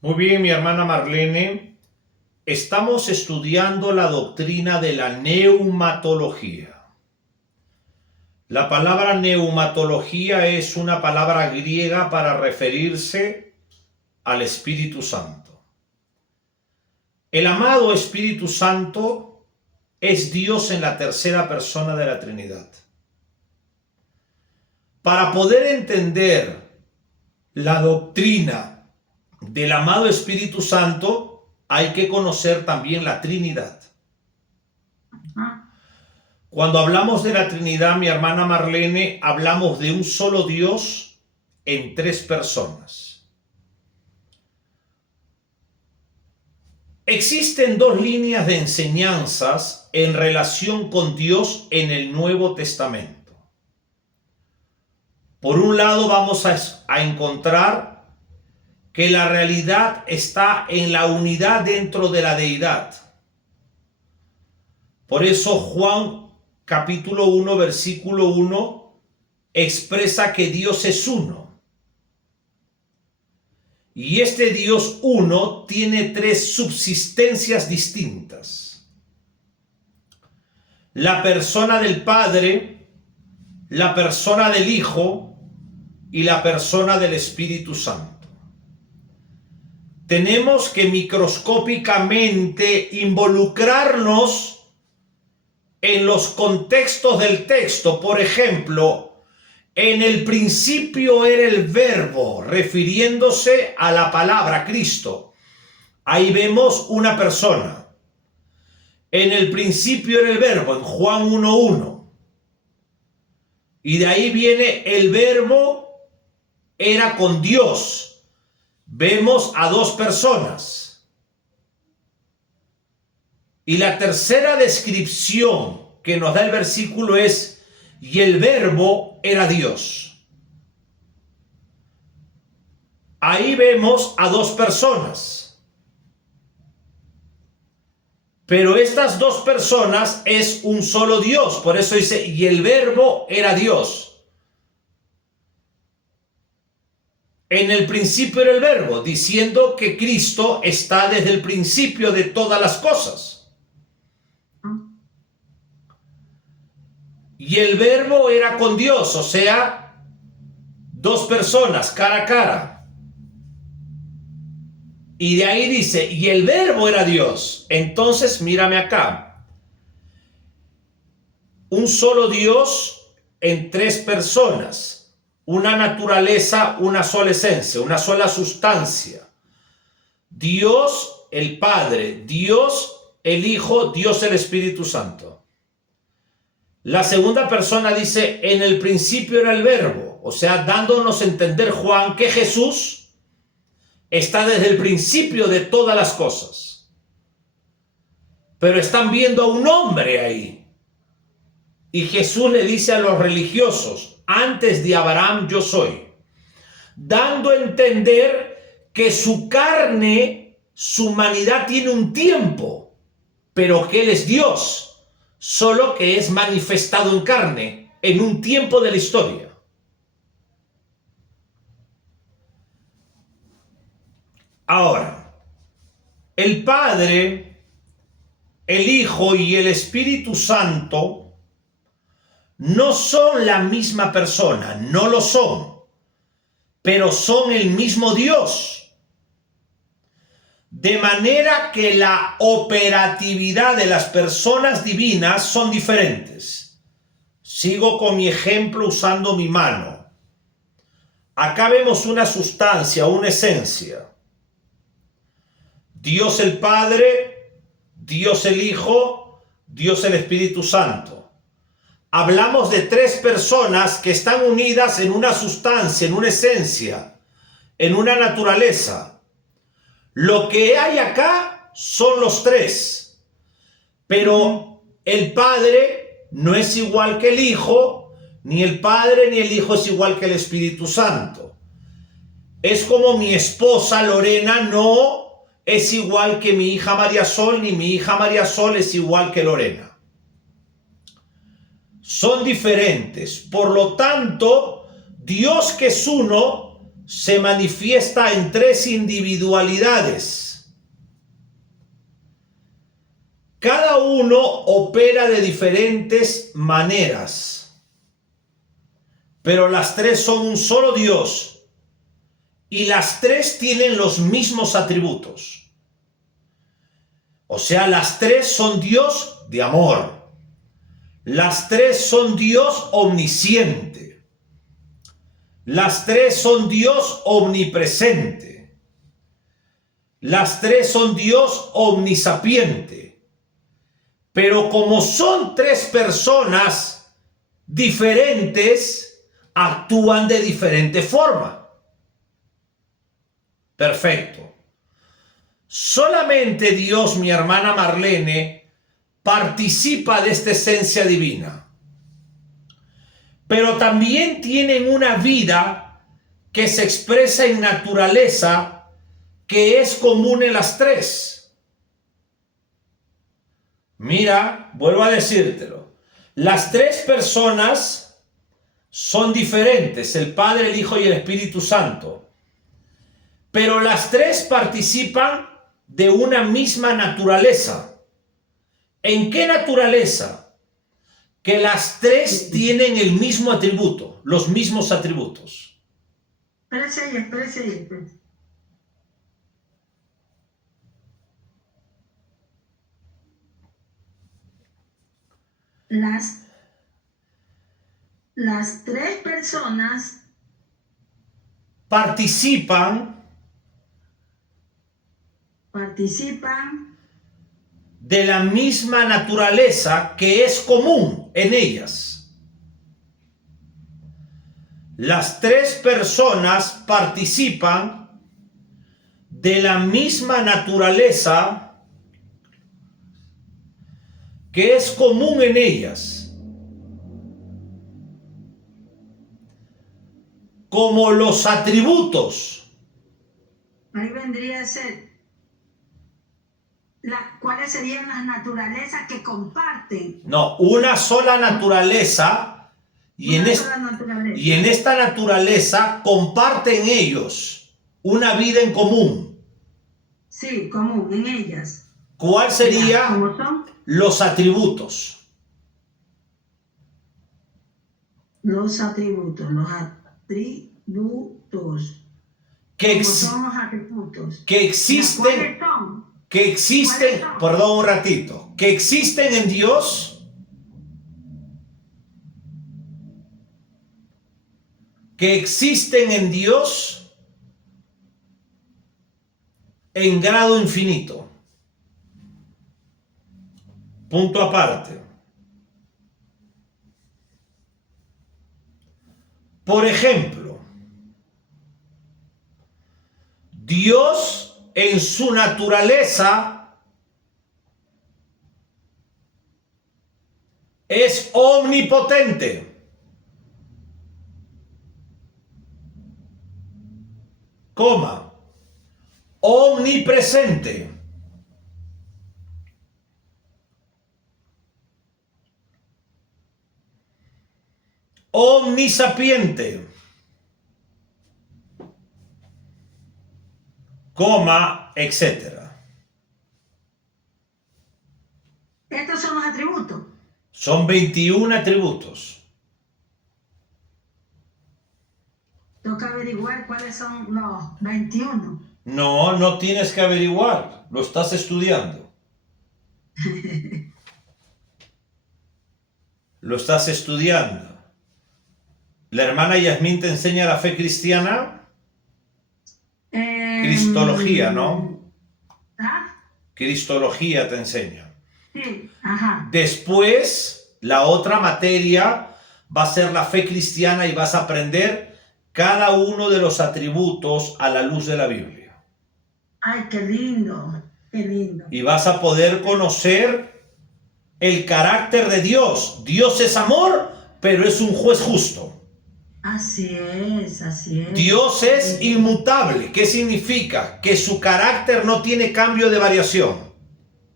Muy bien, mi hermana Marlene, estamos estudiando la doctrina de la neumatología. La palabra neumatología es una palabra griega para referirse al Espíritu Santo. El amado Espíritu Santo es Dios en la tercera persona de la Trinidad. Para poder entender la doctrina del amado Espíritu Santo, hay que conocer también la Trinidad. Cuando hablamos de la Trinidad, mi hermana Marlene, hablamos de un solo Dios en tres personas. Existen dos líneas de enseñanzas en relación con Dios en el Nuevo Testamento. Por un lado, vamos a encontrar que la realidad está en la unidad dentro de la deidad. Por eso Juan capítulo 1, versículo 1 expresa que Dios es uno. Y este Dios uno tiene tres subsistencias distintas: la persona del Padre, la persona del Hijo y la persona del Espíritu Santo. Tenemos que microscópicamente involucrarnos en los contextos del texto. Por ejemplo, en el principio era el Verbo, refiriéndose a la palabra Cristo. Ahí vemos una persona. En el principio era el Verbo, en Juan 1:1. Y de ahí viene el Verbo era con Dios. Vemos a dos personas. Y la tercera descripción que nos da el versículo es: y el Verbo era Dios. Ahí vemos a dos personas. Pero estas dos personas es un solo Dios. Por eso dice, y el Verbo era Dios. En el principio era el Verbo, diciendo que Cristo está desde el principio de todas las cosas. Y el Verbo era con Dios, o sea, dos personas, cara a cara. Y de ahí dice, y el Verbo era Dios. Entonces, mírame acá. Un solo Dios en tres personas. Una naturaleza, una sola esencia, una sola sustancia. Dios el Padre, Dios el Hijo, Dios el Espíritu Santo. La segunda persona dice, en el principio era el Verbo. O sea, dándonos a entender Juan que Jesús está desde el principio de todas las cosas. Pero están viendo a un hombre ahí. Y Jesús le dice a los religiosos, antes de Abraham yo soy, dando a entender que su carne, su humanidad tiene un tiempo, pero que Él es Dios, solo que es manifestado en carne, en un tiempo de la historia. Ahora, el Padre, el Hijo y el Espíritu Santo no son la misma persona, no lo son, pero son el mismo Dios. De manera que la operatividad de las personas divinas son diferentes. Sigo con mi ejemplo usando mi mano. Acá vemos una sustancia, una esencia. Dios el Padre, Dios el Hijo, Dios el Espíritu Santo. Hablamos de tres personas que están unidas en una sustancia, en una esencia, en una naturaleza. Lo que hay acá son los tres. Pero el Padre no es igual que el Hijo, ni el Padre ni el Hijo es igual que el Espíritu Santo. Es como mi esposa Lorena no es igual que mi hija María Sol, ni mi hija María Sol es igual que Lorena. Son diferentes. Por lo tanto, Dios que es uno se manifiesta en tres individualidades. Cada uno opera de diferentes maneras, pero las tres son un solo Dios y las tres tienen los mismos atributos. O sea, las tres son Dios de amor. Las tres son Dios omnisciente. Las tres son Dios omnipresente. Las tres son Dios omnisapiente. Pero como son tres personas diferentes, actúan de diferente forma. Perfecto. Solamente Dios, mi hermana Marlene, participa de esta esencia divina. Pero también tienen una vida que se expresa en naturaleza que es común en las tres. Mira, vuelvo a decírtelo. Las tres personas son diferentes, el Padre, el Hijo y el Espíritu Santo. Pero las tres participan de una misma naturaleza. ¿En qué naturaleza? Que las tres tienen el mismo atributo, los mismos atributos. Espérese ahí. Las tres personas participan de la misma naturaleza que es común en ellas. Las tres personas participan de la misma naturaleza que es común en ellas. Como los atributos. Ahí vendría a ser. ¿Cuáles serían las naturalezas que comparten? No, una sola naturaleza y en esta naturaleza comparten ellos una vida en común. Sí, común, en ellas. ¿Cuál sería? ¿Cómo son? Los atributos. Los atributos. ¿Cómo son los atributos? Que existen. ¿Cuáles son? Que existen, perdón un ratito, que existen en Dios, en grado infinito. Punto aparte. Por ejemplo, Dios en su naturaleza es omnipotente, omnipresente, omnisapiente, etcétera. ¿Estos son los atributos? Son 21 atributos. Toca averiguar cuáles son los 21. No, no tienes que averiguar, lo estás estudiando. Lo estás estudiando. ¿La hermana Yasmín te enseña la fe cristiana? Cristología, ¿no? ¿Ah? Cristología te enseña. Sí, ajá. Después, la otra materia va a ser la fe cristiana y vas a aprender cada uno de los atributos a la luz de la Biblia. Ay, qué lindo, qué lindo. Y vas a poder conocer el carácter de Dios. Dios es amor, pero es un juez justo. Así es, así es. Dios es inmutable. ¿Qué significa? Que su carácter no tiene cambio de variación.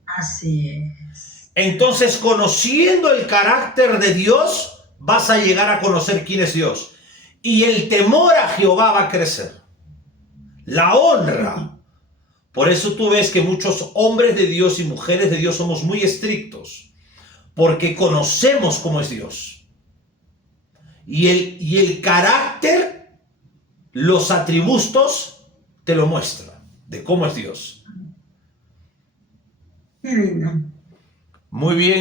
Así es. Entonces, conociendo el carácter de Dios, vas a llegar a conocer quién es Dios. Y el temor a Jehová va a crecer. la honra. Por eso tú ves que muchos hombres de Dios y mujeres de Dios somos muy estrictos, porque conocemos cómo es Dios. Y el carácter, los atributos, te lo muestra de cómo es Dios. Qué lindo. Muy bien.